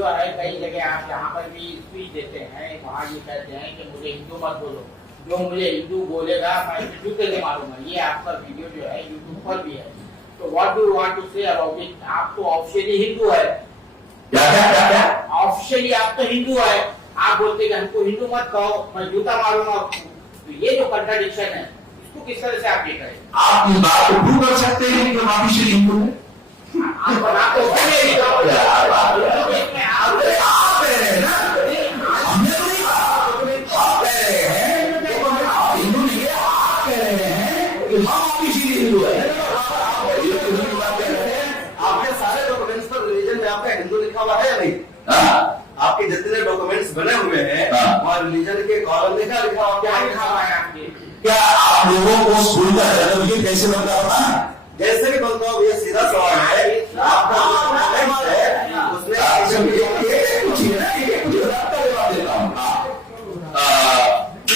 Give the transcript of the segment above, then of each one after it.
Video है, कई जगह आप जहाँ पर भी स्पीच देते हैं वहाँ ये कहते हैं कि मुझे हिंदू मत बोलो, जो मुझे हिंदू बोलेगा मैं जूते से मारूंगा। ये आपका वीडियो जो है यूट्यूब पर भी है। तो what do you want to say about it? आप तो ऑफिशियली हिंदू है, ऑफिशियली आप तो हिंदू है, आप बोलते कि हमको हिंदू मत कहो, मैं जूता मारूंगा। तो ये जो कंट्राडिक्शन है इसको किस तरह से आप देख रहे हैं? आप इस बात को प्रूव कर सकते हैं कि हम ऑफिशियली हिंदू हैं? आप बना तो आपके सारे डॉक्यूमेंट्स पर रिलीजन में आपका हिंदू लिखा हुआ है या नहीं? आपके जितने डॉक्यूमेंट्स बने हुए हैं वहाँ रिलीजन के कॉलम लिखा हुआ क्या लिखा हुआ है आपके? क्या आप लोगों को स्कूल का सर्टिफिकेट कैसे बनता होगा? जैसे भी बोलता हूँ ये सीधा सवाल है। आपका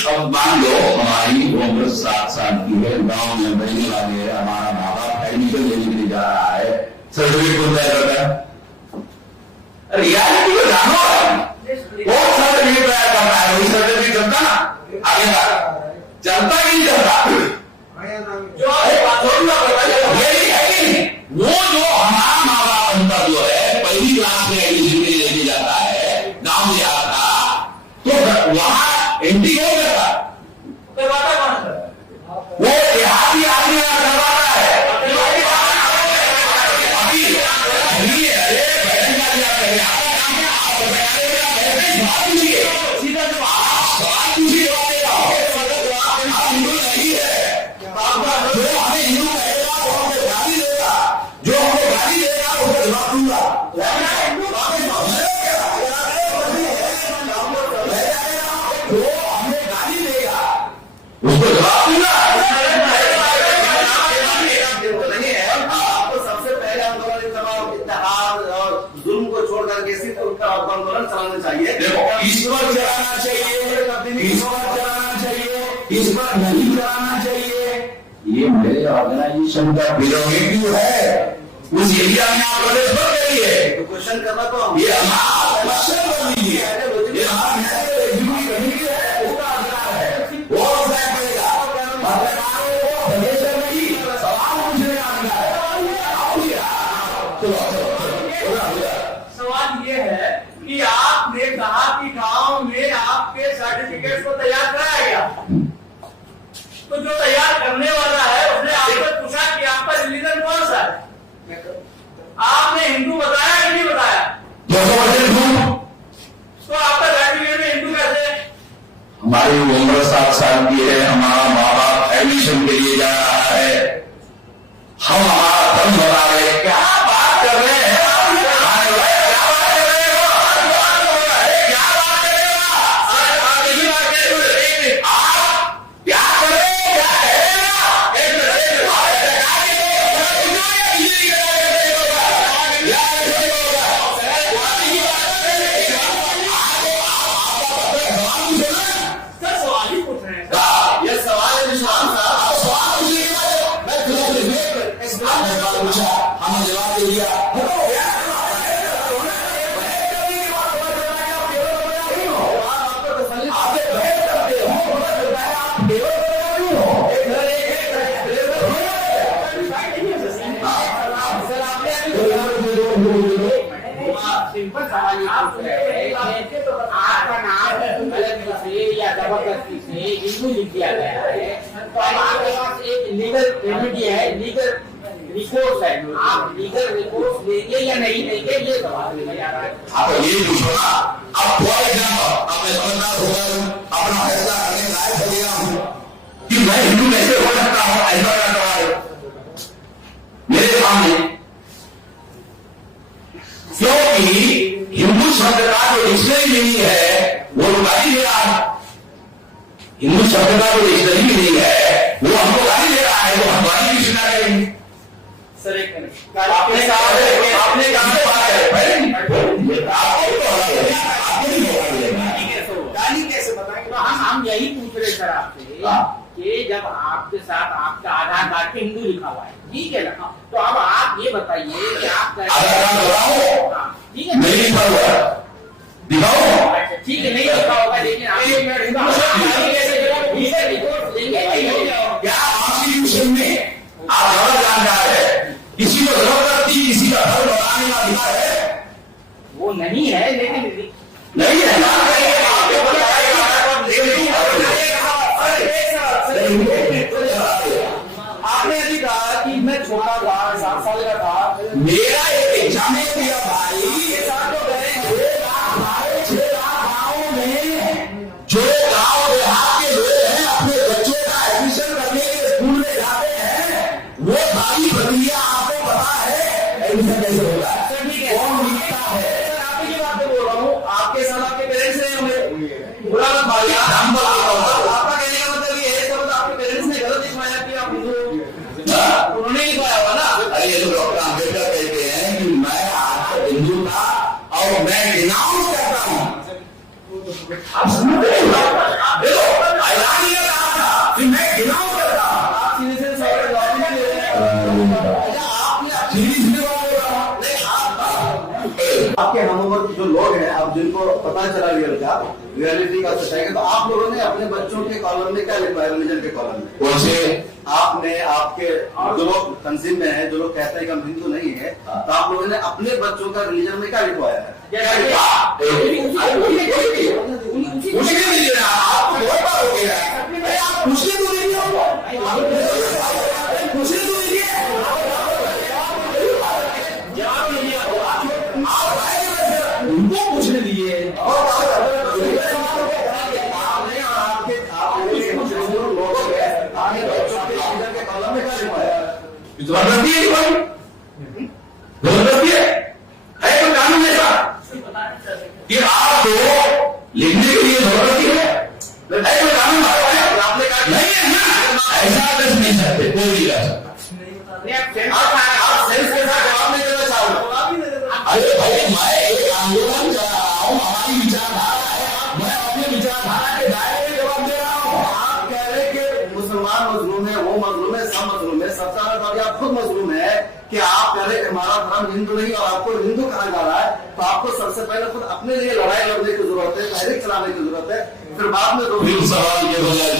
अब मान लो हमारी उम्र 7 साल की है, गांव में रहने वाले है, हमारा माँ बाप एडमिशन लेने के लिए जा रहा है, सर्टिफिकेट बन जाएगा। रियलिटी को जानो, वो सर्टिफिकेट तैयार करना है, वही सर्टिफिकेट चलता ना आगे चलता ही नहीं चलता। जो वो जो हमारा माँ बाप उनका जो है पहली क्लास में एडमिशन के लिए लेके जाता है, गाँव में आता तो वहां एंट्री नहीं करता, वो देहाती आदमी करवाता है। सीधा सवाल पूछिए, जो हमें हिंदू कहेगा वो हमें गाली देगा, जो हमें गाली देगा उसे जवाब दूंगा। जो हमें गाली देगा उसको जवाब दूंगा। आपको सबसे पहले आंदोलन इत्तेहाद और जुल्म को छोड़ करके सिर्फ उनका आंदोलन चलाना चाहिए। देखो, ईश्वर चलाना चाहिए, ईश्वर चलाना चाहिए, ईश्वर नहीं चलाना चाहिए, ये मेरे ऑर्गेनाइजेशन का प्रिरोगेटिव है। उस एरिया में आप प्रवेश कर रही तो क्वेश्चन करना तो ये हमारा क्वेश्चन कर लीजिए, ये हमारा नेशनल एग्जीक्यूटिव कमेटी है, उसका अधिकार है, वो फैसला करेगा। पत्रकारों को हमेशा नहीं सवाल पूछने का अधिकार है। सवाल ये है कि आपने कहा कि गांव में आपके सर्टिफिकेट को तैयार कराया गया, तो जो तैयार करने वाला है उसने आपसे पूछा कि आपका रिलीजन कौन सा है? आपने हिंदू बताया कि नहीं बताया? तो आपका सर्टिफिकेट में हिंदू कैसे? हमारी उम्र 7 साल की है, हमारा माँ बाप एडमिशन के लिए जा रहा है, हम हमारा धर्म बता रहे हैं। क्या बात कर रहे हैं? हमने जवाब दे दिया। सिंपल सवाल ये पूछ रहे हैं कि आपका नाम गलती से या जबरदस्ती से हिंदू लिख दिया गया है, तो अब आपके पास एक लीगल रेमेडी है, लीगल रिकोर्स है, आप लीगल रिकोर्स लेंगे या नहीं लेंगे, ये सवाल लेने जा रहा है। आप ये पूछो ना, अब फॉर एग्जाम्पल आपने समझदार होकर अपना फैसला करने लायक हो गया हूँ कि मैं हिंदू कैसे हो सकता हूँ, ऐसा मेरे सामने, क्योंकि हिंदू शब्द का जो डिक्शनरी नहीं है वो गाली दे रहा है, हिंदू शब्द का जो डिक्शनरी नहीं है वो हमको गाली दे रहा है, वो हम गाली की सुना करेंगे। सर एक मिनट, आपने गाली कैसे बताएंगे? तो हम यही पूछ रहे सर आपसे कि जब आपके साथ आपका आधार कार्ड पे हिंदू लिखा हुआ है, ठीक है ना, तो अब आप ये बताइए कि आप आधार कार्ड ठीक है। दिखाओ। ठीक है, नहीं लिखा होगा, लेकिन आप क्या कॉन्स्टिट्यूशन में आप गलत जान रहा है? किसी को जबरदस्ती किसी का घर बनाने का अधिकार है? वो नहीं है, लेकिन नहीं है ना? आपने यदि कहा कि मैं छोटा था, 7 साल का था, मेरा एक एग्जाम दिया भाई, ये साथ तो गए हैं। 6 लाख गाँव में जो गाँव देहात के लोग हैं अपने बच्चों का एडमिशन करने के लिए स्कूल में जाते हैं, वो सारी प्रक्रिया आपको पता है एडमिशन कैसे होगा, कौन लिखता है। सर, आप ही की बात पे बोल रहा हूँ, आपके साथ आपके पेरेंट्स नहीं होंगे, बुरा मत मानिए। आपका कहने का मतलब ये है सब आपके पेरेंट्स ने गलत लिखवाया कि आप हिंदू, उन्होंने लिखवाया होगा ना। अरे ये तो डॉक्टर अम्बेडकर कहते हैं कि मैं आपको हिंदू था और मैं डिनाउंस करता हूँ। आप समझ रहे हो? देखो, ऐलान ये कहा था कि मैं डिनाउंस करता हूँ। आप सीधे से सवाल का जवाब नहीं दे रहे हैं। आपके हम उम्र जो लोग हैं, आप जिनको पता चला रियलिटी का सच्चाई का, तो आप लोगों ने अपने बच्चों के कॉलम में क्या लिखवाया, रिलीजन के कॉलम में? कौन से? आपने आपके जो लोग तंजीम में हैं, जो लोग कहते हैं कि हम हिंदू नहीं है, तो आप लोगों ने अपने बच्चों का रिलीजन में क्या लिखवाया है? मुझे नहीं दे रहा, आपको बहुत बार हो गया है। आप मुझे तो नहीं हो, मुझे तो नहीं है। उनको पूछने दिए जबरदस्ती है कोई, जबरदस्ती है कोई कानून ऐसा कि आपको लिखने के लिए जबरदस्ती है कोई कानून? आपने कहा नहीं है ना, ऐसा कर नहीं सकते, कोई नहीं कर सकता। आप सेंस के साथ जवाब नहीं देना चाहोगे? अरे भाई मैं एक आंदोलन कर रहा हूँ, हमारी विचारधारा है, मैं अपने विचारधारा के दायरे में जवाब दे रहा हूँ। आप कह रहे कि मुसलमान मजलूम है, वो मजलूम है, सब मजलूम है, सबसे ज्यादा आप खुद मजलूम है कि आप कह रहे हमारा धर्म हिंदू नहीं और आपको हिंदू कहा जा रहा है, तो आपको सबसे पहले खुद अपने लिए लड़ाई लड़ने की जरूरत है, तहरीक चलाने की जरूरत है, फिर बाद में फिर सवाल ये हो जाए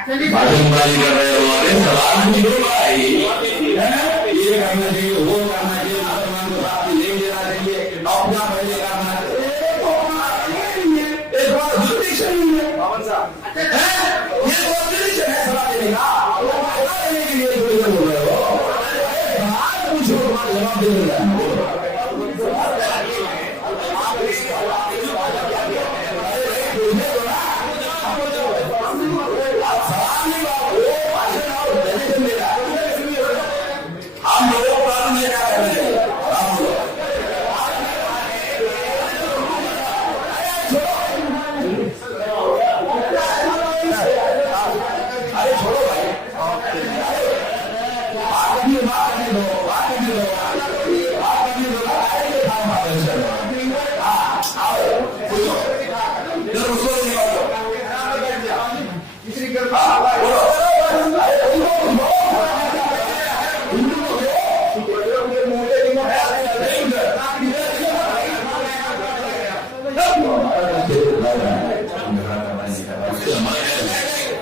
बाजी कर रहे हो, अरे सवाल पूछो भाई, ये करना चाहिए, वो करना चाहिए, मुसलमान को साथ में ले लेना चाहिए, अपना पहले करना चाहिए, एक बार जुडिक्शन ही है पवन साहब, ये तो जुडिक्शन है सवाल देने का, सवाल देने के लिए जुडिक्शन बोल रहे हो, बात पूछो तुम्हारा जवाब दे देगा। हम लोगों को कानून में क्या करना चाहिए? अरे छोड़ो भाई, बात करने दो, बात करने दो, उसको निकालो।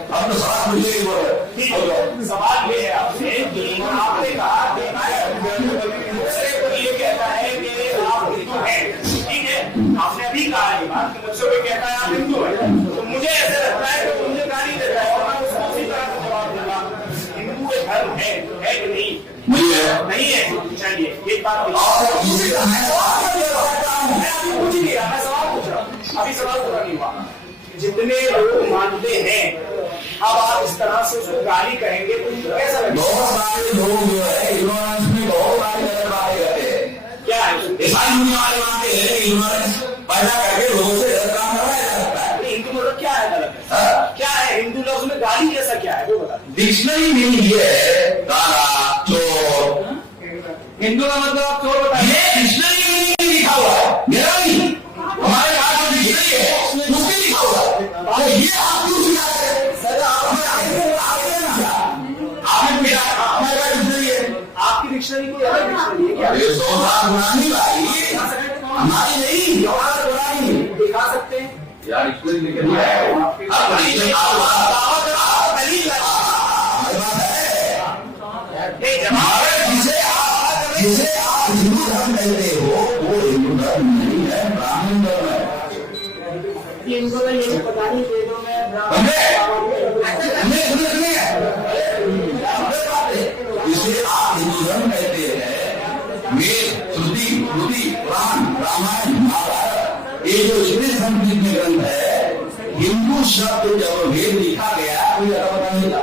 अब तो सवाल मुझे ही बोलो। सवाल ये है आपसे कि आपने कहा कि दूसरे को ये कहता है कि आप हिंदू हैं, ठीक है? आपने अभी कहा ये बात कि मुझसे कोई कहता है आप हिंदू हैं, तो मुझे ऐसा लगता है कि मुझे गाली देता है और मैं उसको उसी तरह से जवाब दूंगा। हिंदू एक धर्म है कि नहीं? नहीं है। चलिए एक बात मैं अभी पूछ ही नहीं रहा, मैं सवाल पूछ रहा हूँ, अभी सवाल पूरा नहीं हुआ। जितने लोग मानते हैं, अब आप इस तरह से उसको गाली कहेंगे तो कैसा लगेगा? बहुत सारे लोग जो है इग्नोरेंस में बहुत सारी गलत बातें करते हैं। क्या है ईसाई दुनिया वाले मानते हैं इग्नोरेंस पैदा करके लोगों से गलत काम करवाया जा सकता है। हिंदू मतलब क्या है गलत? क्या है हिंदू लफ्ज में गाली जैसा क्या है वो बता दीजिए। डिक्शनरी में ये है काला चोर, हिंदू का मतलब आप चोर बताइए। ये डिक्शनरी में नहीं लिखा हुआ है, मेरा नहीं, हमारे पास जो डिक्शनरी है उसमें लिखा हुआ है। तो ये आप क्यों सिखा रहे हैं? सर आप हमें आगे मेरा हमारे पास डिक्शनरी है, आपकी डिक्शनरी कोई अलग डिक्शनरी है क्या? अरे 100 साल पुरानी भाई, हमारी नहीं, हमारा पुरानी यार इसको ही लेकर नहीं आया हूँ। आप परिचय जिसे आप हिंदू धर्म कहते हो वो हिंदू धर्म नहीं है, ब्राह्मण धर्म है। इनको तो ये पता नहीं दे दो मैं जिसे आप हिंदू धर्म कहते हैं, वेद, श्रुति, स्मृति, पुराण, रामायण, महाभारत, ये जो श्री संस्कृत में ग्रंथ है, हिंदू शब्द जब वेद लिखा गया कोई पता नहीं था।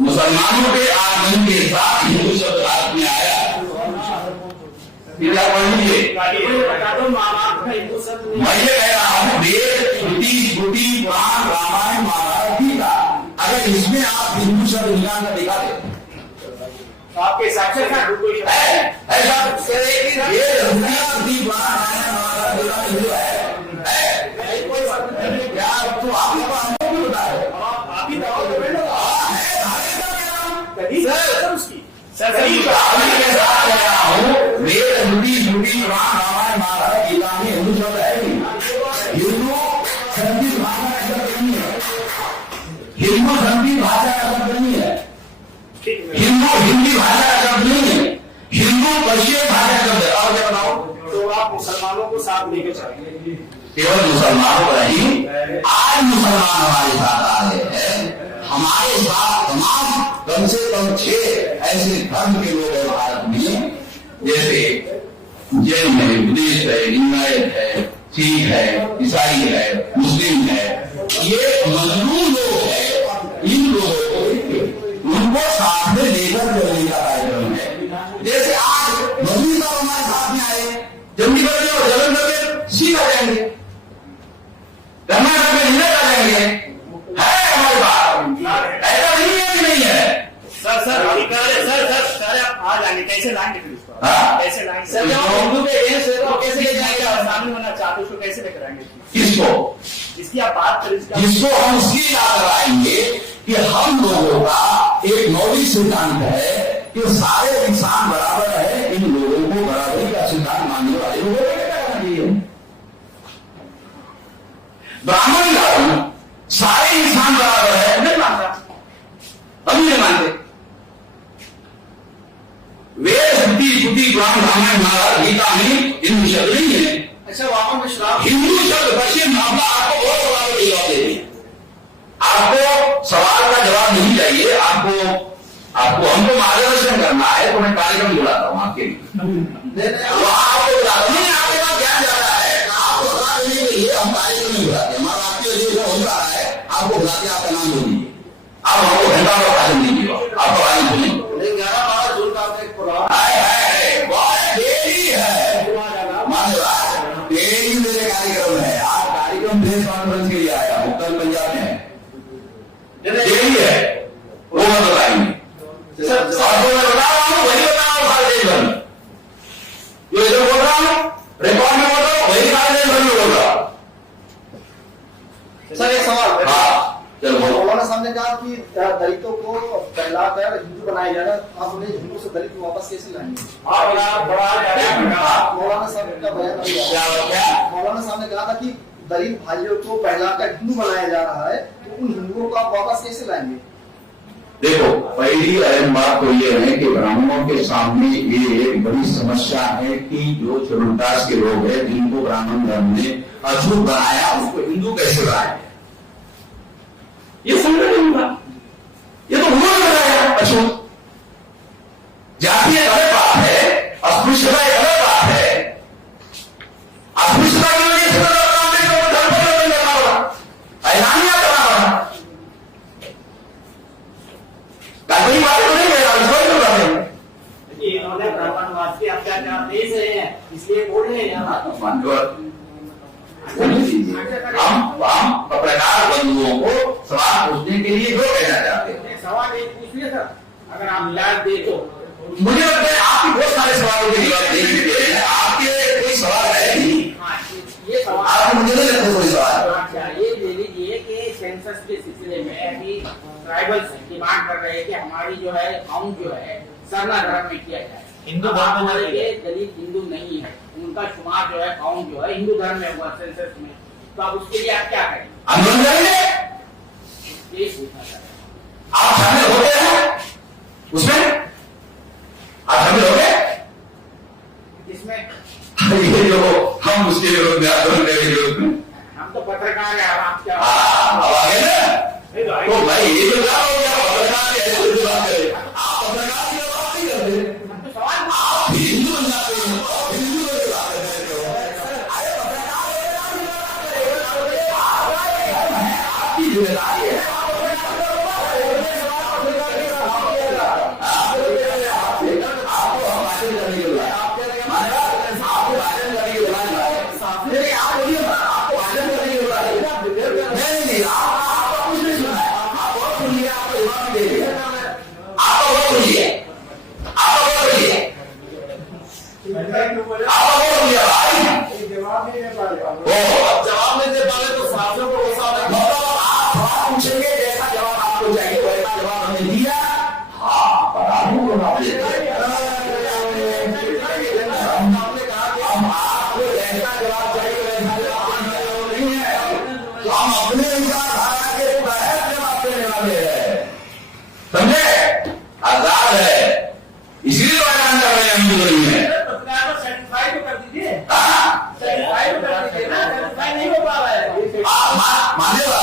मुसलमानों के आगमन के साथ हिंदू शब्द भारत में आया। मैं ये कह रहा हूँ वेद, श्रुति, स्मृति, पुराण, रामायण, महाभारत ही था। अगर इसमें आप हिंदू शब्द निकाल कर दिखा दे आपके हिसाब से ऐसा रामायण महाभारत गीता में हिंदू शब्द है। हिंदू संगीत भाषा का शब्द नहीं है, हिंदू संगीत भाषा का शब्द नहीं है, हिंदू हिंदी भाषा का शब्द नहीं है, हिंदू पर्शियन भाषा का शब्द है। और क्या बताओ? तो आप मुसलमानों को साथ लेके चलेंगे? केवल मुसलमानों को नहीं, आज मुसलमान हमारे साथ आ रहे हैं। हमारे साथ तमाम कम से कम 6 ऐसे धर्म के लोग हैं भारत में, जैसे जैन है, बुद्धिस्ट है, लिंगायत है, सिख है, ईसाई है, मुस्लिम है। ये मजलूम लोग हैं, इन लोगों को उनको साथ में लेकर चलने का कार्यक्रम है। जैसे आज मजलूम साहब हमारे साथ में आए, चंडीगढ़ में और जलंधर में सिख आ जाएंगे, कर्नाटक में हिंदू आ जाएंगे, है हमारे पास। ऐसा नहीं है कि नहीं है। सर आप आ जाएंगे, कैसे लाएंगे फिर इसको? कैसे लाएंगे सर? हिंदू के अगेंस्ट है तो कैसे ले जाएंगे? सामने होना चाहते उसको कैसे लेकर आएंगे? किसको? इसकी आप बात करें, जिसको हम इसकी याद कराएंगे कि हम लोगों का एक मौलिक सिद्धांत है कि सारे इंसान बराबर है, इन लोगों को बराबरी का सिद्धांत मानने वाले लोगों को क्या करना चाहिए? ब्राह्मण धर्म सारे इंसान बराबर है नहीं मानता, अभी नहीं मानते। वेद, श्रुति, स्मृति, पुराण, रामायण, महाभारत, गीता में हिंदू शब्द नहीं है। अच्छा वहां में श्राप हिंदू शब्द पश्चिम मामला आपको बहुत सवाल का जवाब देंगे। आपको सवाल का जवाब नहीं चाहिए, आपको हमको मार्गदर्शन करना है तो मैं कार्यक्रम बुलाता हूँ आपके लिए। आपको बुलाता नहीं, आपके पास ज्ञान ज्यादा है, आपको सलाह देने के लिए हम कार्यक्रम नहीं बुलाते। हमारा आपके जो हो रहा है आपको बुलाते, आपका नाम बोलिए, आप हमको घंटा और भाषण दीजिए, आपका भाषण सुनिए। 11-12 जून का एक प्रोग्राम डेली मेरे कार्यक्रम है। आज कार्यक्रम प्रेस कॉन्फ्रेंस के लिए आया हूँ, कल पंजाब में डेली है, वो मैं बताएंगे। मैं बता रहा हूँ वही बता रहा हूँ, सारे देश भर में जो इधर बोल रहा हूँ, रिकॉर्ड में बोल रहा हूँ, वही सारे देश भर में बोल रहा हूँ। सर एक सवाल। हाँ चलो बोलो। मौलाना साहब ने कहा कि दलितों को फैलाकर हिंदू बनाया जाएगा, आप उन्हें हिंदू से दलित वापस कैसे लाएंगे? मौलाना साहब का बयान मौलाना साहब ने कहा था कि दलित भाइयों को फैलाकर हिंदू बनाया जा रहा है, तो उन हिंदुओं को आप वापस कैसे लाएंगे? देखो, पहली अहम बात तो ये है कि ब्राह्मणों के सामने ये एक बड़ी समस्या है कि जो शेड्यूल कास्ट के लोग हैं जिनको ब्राह्मण धर्म ने अछूत बनाया, उसको हिंदू कैसे बनाए? ये समझ नहीं होगा, ये तो उन्होंने बनाया अछूत। जाति एक अलग बात है, अस्पृश्यता एक अलग बात है। अस्पृश्यता की वजह से ऐलानिया करना पड़ा। कानूनी बातें तो नहीं कह रहा, इसको क्यों कर रहे हैं? इन्होंने ब्राह्मणवाद के अत्याचार देश है, इसलिए बोल रहे हैं। हम पत्रकार बंधुओं को सवाल पूछने के लिए जो कहना चाहते हैं। सवाल एक पूछिए सर, अगर आप लाभ दे तो। मुझे लगता है आपकी बहुत सारे सवालों के जवाब दे चुके हैं, आपके कोई सवाल है नहीं। ये सवाल आप मुझे नहीं लगता कोई सवाल। अच्छा ये दे लीजिए कि सेंसस के सिलसिले में अभी ट्राइबल्स डिमांड कर रहे हैं कि हमारी जो है काउंट जो है सरना धर्म में किया जाए। हिंदू धर्म में दलित हिंदू नहीं है, उनका शुमार जो है काउंट जो है हिंदू धर्म में हुआ सेंसस में, तो आप उसके लिए आप क्या करें? आंदोलन करेंगे। ये पूछना चाहता हूं। आप शामिल हो गए हैं उसमें? आप शामिल हो गए इसमें? ये जो हम उसके विरोध में आंदोलन करेंगे विरोध में, हम तो पत्रकार हैं, आप क्या? अब आगे ना तो भाई ये जो क्या हो गया पत्रकार ऐसे जो बात करे, आप पत्रकार की बात नहीं करते, हम तो सवाल आप हिंदू बन जाते हैं, हिंदू की बात करते हो। आपकी जिम्मेदारी है जवाब नहीं दे पा रहे। जवाब नहीं दे पाए तो साथियों को गुस्सा नहीं। पूछेंगे जैसा जवाब आपको चाहिए वैसा जवाब हमने दिया। हाँ पर आपको आपने कहा कि हम आपको जैसा जवाब चाहिए वैसा जवाब नहीं है, तो हम अपने विचारधारा के तहत जवाब देने वाले हैं, समझे? आजाद है इसलिए तो ऐलान कर रहे हैं हम नहीं है। पत्रकार को सेटिस्फाई तो कर दीजिए, सेटिस्फाई तो कर दीजिए ना, सेटिस्फाई नहीं हो पा रहा है। आप मानेगा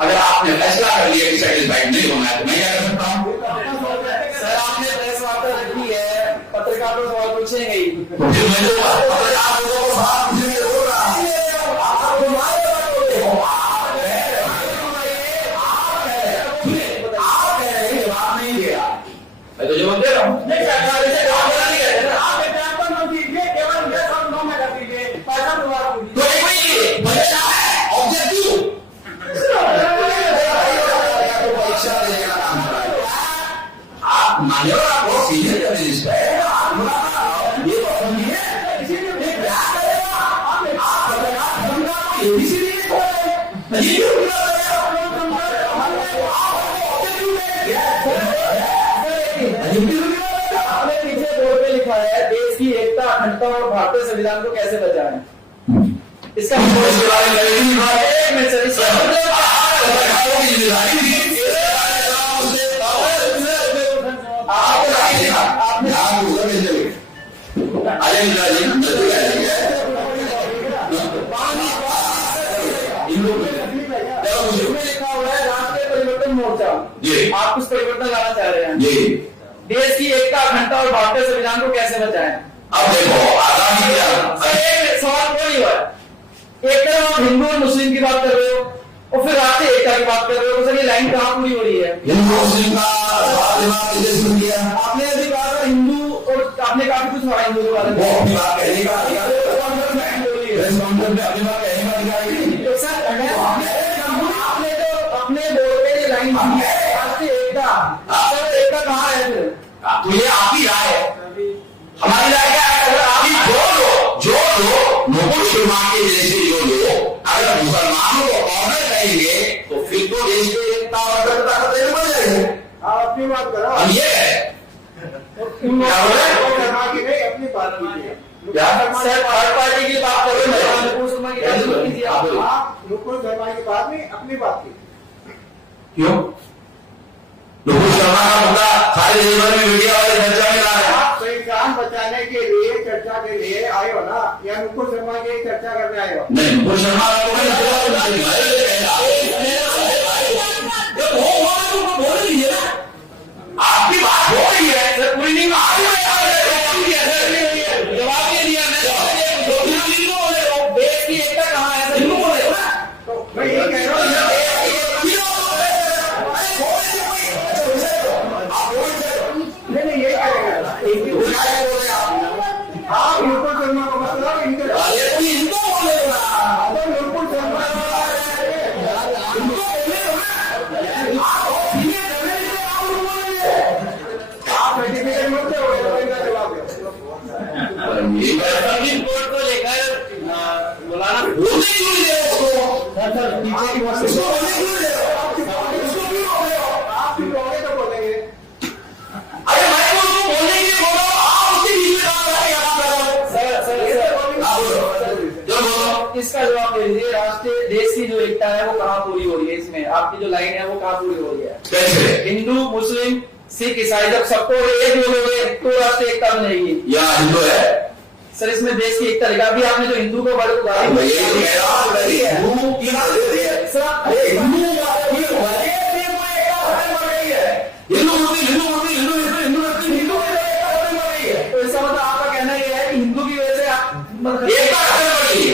अगर आपने फैसला कर लिया कि सेटिस्फाइड नहीं होना है तो मैं क्या कर सकता हूँ? सर आपने प्रेस वार्ता रखी है, पत्रकार को सवाल पूछेंगे ही। फिर मैं जो पत्रकार लोगों को सवाल पूछने बोल रहा हूँ, आप तुम्हारे बात बोले हो, आप कह रहे हैं जवाब नहीं दिया, मैं तो जवाब दे रहा हूँ। नहीं सरकार इसे जवाब देना नहीं कहते ना, आप एग्जाम्पल मत दीजिए, केवल ये सब नो में कर दीजिए, पैसा दुआ तो दीजिए। एक भाई बच्चा है ऑब्जेक्टिव परीक्षा देने का काम कर रहा है। आप माने और आप बहुत सीनियर जर्नलिस्ट है, आप ये तो समझिए इसीलिए मैं क्या करेगा आप पत्रकार बनना एबीसी नहीं खोले ये क्यों बुला रहे हैं आप लोग आपने पीछे बोर्ड पे लिखा है देश की एकता अखंडता और भारतीय संविधान को कैसे बचाएं। इसका इसके बारे में एक मिनट सर, इसका पत्रकारों की जिम्मेदारी थी आपने आप उधर में चले अरे इंदिरा जी लिखा हुआ है राष्ट्रीय परिवर्तन मोर्चा, जी आप कुछ परिवर्तन लाना चाह रहे हैं। जी देश की एकता अखंडता और भारतीय संविधान को कैसे बचाएं। अब देखो आगामी क्या एक सवाल कोई हुआ है, एक तरफ आप हिंदू और मुस्लिम की बात कर रहे हो और फिर राष्ट्रीय एकता की बात कर रहे हो, तो सर ये लाइन कहाँ पूरी हो रही है। हिंदू मुस्लिम का शुरू किया आपने अभी कहा था हिंदू और आपने काफी कुछ हुआ हिंदू के बारे वो में। अपनी बात कहने का अधिकार है, प्रेस कॉन्फ्रेंस में अपनी बात कहने का अधिकार है। तो सर आपने तो अपने बोर्ड पे ये लाइन दी है राष्ट्रीय एकता, सर एकता कहाँ है फिर। तो ये आपकी राय है, हमारी राय क्या है? अगर आप जो लोग मुकुल शर्मा के जैसे जो लोग अगर मुसलमानों को ऑर्डर करेंगे तो फिर तो देश को एकता और अखंडता का देश बन जाएंगे। आप अपनी बात करो, अब ये है क्या हो रहा है? शर्मा की नहीं अपनी बात कीजिए। क्या सर थर्ड पार्टी की बात कर रहे हैं, मुकुल शर्मा की बात मत कीजिए आप। आप मुकुल शर्मा की बात नहीं अपनी बात की। क्यों? मुकुल शर्मा का मुद्दा सारे देश भर में मीडिया वाले चर्चा में ला रहे हैं। आप संविधान बचाने के लिए चर्चा के लिए आए हो ना, या मुकुल शर्मा की चर्चा करने आए हो। नहीं मुकुल शर्मा का तो मैंने बोल लीजिए ना, आपकी बात हो रही है पूरी नहीं जवाब नहीं दिया मैं देश की एकता कहाँ है सर, बोले हो ना। तो मैं यही कह रहा हूँ नहीं नहीं यही कहेगा आप मुकुल शर्मा को मतलब इनके मुकुल शर्मा आप सर्टिफिकेट मिलते हो इनका जवाब है। सुप्रीम कोर्ट को लेकर बुलाना आप भी बोले तो बोलेंगे। अरे मैं तो उसको बोलने के लिए बोल रहा हूँ, आप उसकी जिम्मेदार है, आप करो। सर जो बोलो इसका जवाब दे दीजिए, राष्ट्रीय देश की जो एकता है वो कहाँ पूरी हो रही है इसमें? आपकी जो लाइन है वो कहाँ पूरी हो रही है? कैसे? हिंदू, मुस्लिम, सिख, ईसाई जब सबको एक बोलोगे तो राष्ट्रीय एकता बनेगी। या हिंदू है सर इसमें देश की एकता लिखा, अभी आपने जो हिंदू को बड़े उदाहरण तो इसका मतलब आपका कहना यह है कि हिंदू की वजह से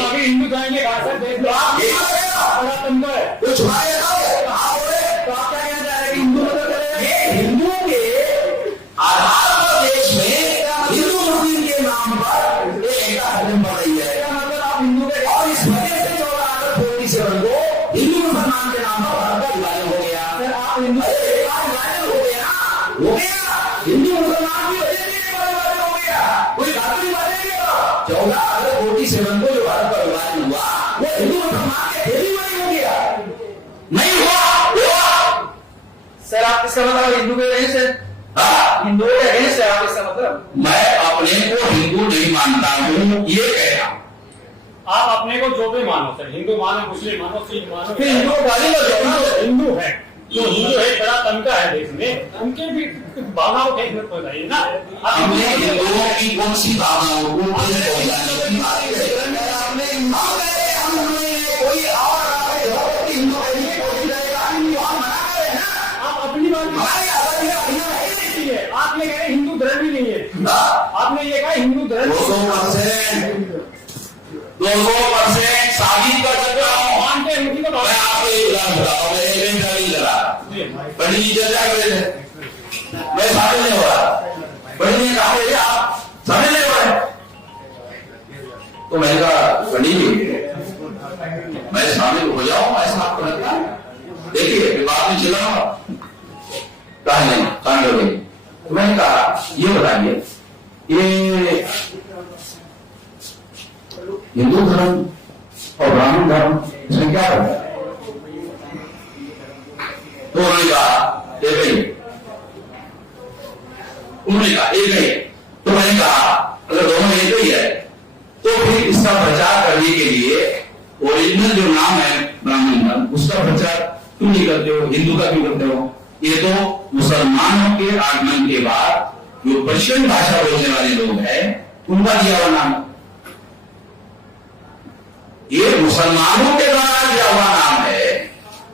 अभी हिंदू जाएंगे कहाँ से? देख लो आप बड़ा तंत्र है। तो आप क्या कहना चाह रहे हैं कि हिंदू मतलब करेगा? हिंदू के आधार पर देश में हिंदू मुस्लिम के नाम पर एकता खत्म पड़ रही है। क्या मतलब आप हिंदू के और इस वजह से 1447 को हिंदू मुसलमान के नाम पर भारत का विभाजन हो गया। सर आप हिंदू विभाजन हो गया हिंदू मुसलमान की वजह से विभाजन हो गया। कोई बात नहीं मानेगी। 1447 को जो भारत का विभाजन हुआ वो हिंदू मुसलमान के खेल में हो गया, नहीं हुआ। सर आप इसका मतलब हिंदू के अगेंस्ट है? हाँ, हिंदुओं के अगेंस्ट है आप इसका मतलब? मैं अपने को हिंदू नहीं मानता हूँ ये कह रहा हूँ। आप अपने को जो भी मानो सर, हिंदू मानो, मुस्लिम मानो, सिख मानो, फिर हिंदू को गाली मत दो ना। हिंदू है जो हिंदू है, बड़ा तनका है देश में, उनके भी भावना को ठेस मत पहुंचाइए ना। हमने हिंदुओं की कौन सी भावनाओं को ठेस पहुंचाने की बात है? कोई और हिंदू आप अपनी बात आप ये कह रहे हिंदू धर्म ही नहीं है। आपने ये कहा हिंदू धर्म 200% साबित कर सकता हूँ। मानते हैं उसी को मैं आपको एक उदाहरण बताता हूँ। पंडित जी चर्चा कर रहे थे, मैं शामिल नहीं हो रहा। पंडित जी ने कहा आप शामिल नहीं हो रहे, तो मैंने कहा पंडित जी मैं शामिल हो जाऊं ऐसा आपको लगता है? देखिए बात में चला कहा नहीं शामिल हो गई। तो मैंने कहा ये बताइए ये हिंदू धर्म और ब्राह्मण धर्म इसमें क्या है? तो उन्होंने कहा एक ही। उन्होंने कहा एक ही। तो मैंने कहा अगर दोनों एक ही है तो फिर इसका प्रचार करने के लिए ओरिजिनल जो नाम है ब्राह्मण धर्म उसका प्रचार क्यों नहीं करते हो, हिंदू का क्यों करते हो? ये तो मुसलमानों के आगमन के बाद जो पर्शियन भाषा बोलने वाले लोग हैं उनका दिया हुआ नाम, ये मुसलमानों के द्वारा दिया हुआ नाम है।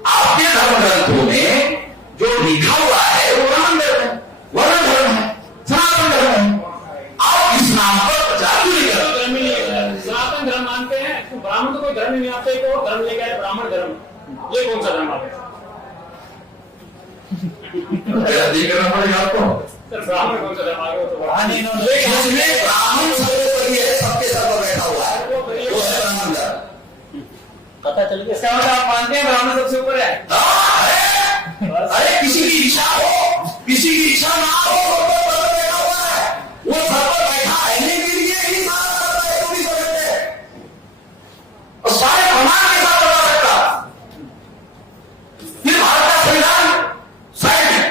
आपके धर्म ग्रंथों में जो लिखा हुआ है वो वर्ण धर्म है, सनातन धर्म है। आप इस नाम पर प्रचार क्यों नहीं करते? सनातन धर्म मानते हैं तो ब्राह्मण तो कोई धर्म नहीं मानते, एक और धर्म लेके आए ब्राह्मण धर्म। ये कौन सा धर्म है? करना पड़ेगा आपको। सर ब्राह्मण कौन सा धर्म आगे? ब्राह्मण सबके सर पर बैठा हुआ है, वो है ब्राह्मण धर्म। पता चल गया। इसका मतलब आप मानते हैं ब्राह्मण सबसे ऊपर है? अरे किसी की इच्छा हो, किसी की इच्छा ना हो तो बैठा हुआ है, वो सर पर बैठा है नहीं के लिए ही और सारे प्रमाण के साथ बता सकता। फिर भारत का संविधान सही है,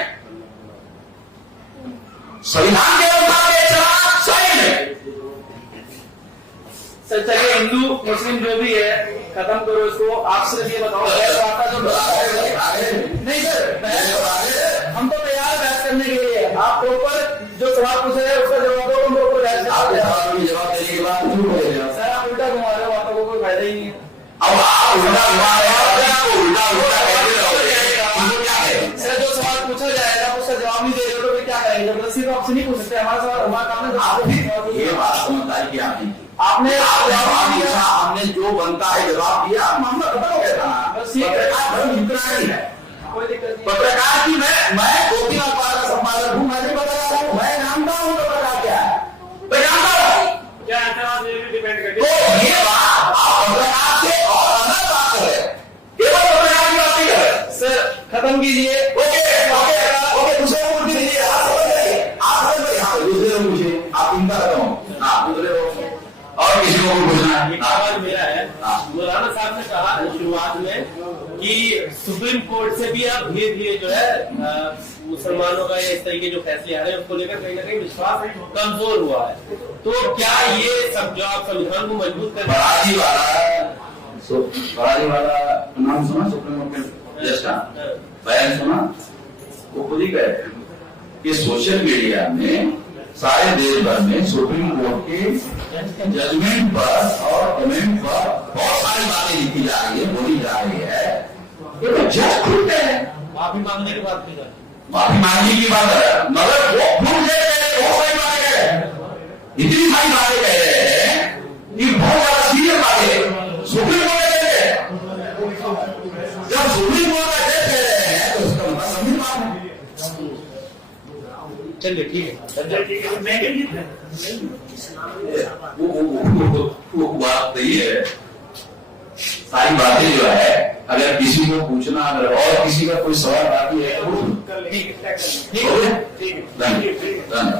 संविधान के अनुसार चला सही है। सर चलिए हिंदू मुस्लिम जो भी है खत्म करो इसको। आप सिर्फ ये बताओ नहीं सर हम तो तैयार बहस करने के लिए। आप प्रॉपर जो सवाल पूछे हैं उसका जवाब दो, हम प्रॉपर बहस जवाब देने के बाद सर आप उल्टा घुमा रहे हो, बातों को कोई फायदा ही नहीं है। अब आप उल्टा घुमा रहे हो, उल्टा सर जो सवाल पूछा जाएगा उसका जवाब नहीं दे रहे तो फिर क्या करेंगे? जबरदस्ती तो आपसे नहीं पूछ सकते। हमारा सवाल हमारा काम है। ये बात समझदारी की आपने आपने हमने जो बनता है जवाब दिया, मामला खत्म हो गया था। कोई दिक्कत नहीं। पत्रकार की मैं 2-3 अखबार का संपादक हूँ, मैं भी पत्रकार हूँ, मैं जानता हूँ पत्रकार क्या है, मैं जानता हूँ। क्या डिपेंड करती तो ये बात आप पत्रकार से और अंदर बात करें, केवल पत्रकार की बात नहीं करें। सर खत्म कीजिए। ओके दूसरे को पूछ लीजिए, आप समझ जाइए, दूसरे को पूछिए, आप इनका करो, हाँ दूसरे को और किसी को पूछना है। सवाल मेरा है, मौलाना साहब ने कहा शुरुआत में कि सुप्रीम कोर्ट से भी अब धीरे धीरे जो है मुसलमानों का इस तरीके जो फैसले आ रहे हैं उसको लेकर कहीं ना कहीं विश्वास कमजोर हुआ है। तो क्या ये सब जो आप संविधान को मजबूत कर बराजी वाला बड़ाली वाला नाम सुना, सुप्रीम कोर्ट के जज का बयान सुना? वो खुद ही कह रहे हैं कि सोशल मीडिया में सारे देश भर में सुप्रीम कोर्ट के जजमेंट पर और कमेंट पर बहुत सारी बातें लिखी जा रही है, बोली जा रही है। ये तो जज खुद कह रहे हैं। माफी मांगने की बात नहीं, माफी मांगने की बात है, मगर वो खुद कह रहे हैं, बहुत सारी बातें कह रहे हैं, इतनी सारी बातें कह रहे हैं कि बहुत ज्यादा सीरियस बातें सुप्रीम कोर्ट कह रहे हैं। जब सुप्रीम कोर्ट का जज कह रहे हैं तो उसका मतलब समझ बात है। चलिए ठीक है। वो बात नहीं है। सारी बातें जो है, अगर किसी को पूछना, अगर और किसी का कोई सवाल बाकी है तो ठीक है। धन्यवाद।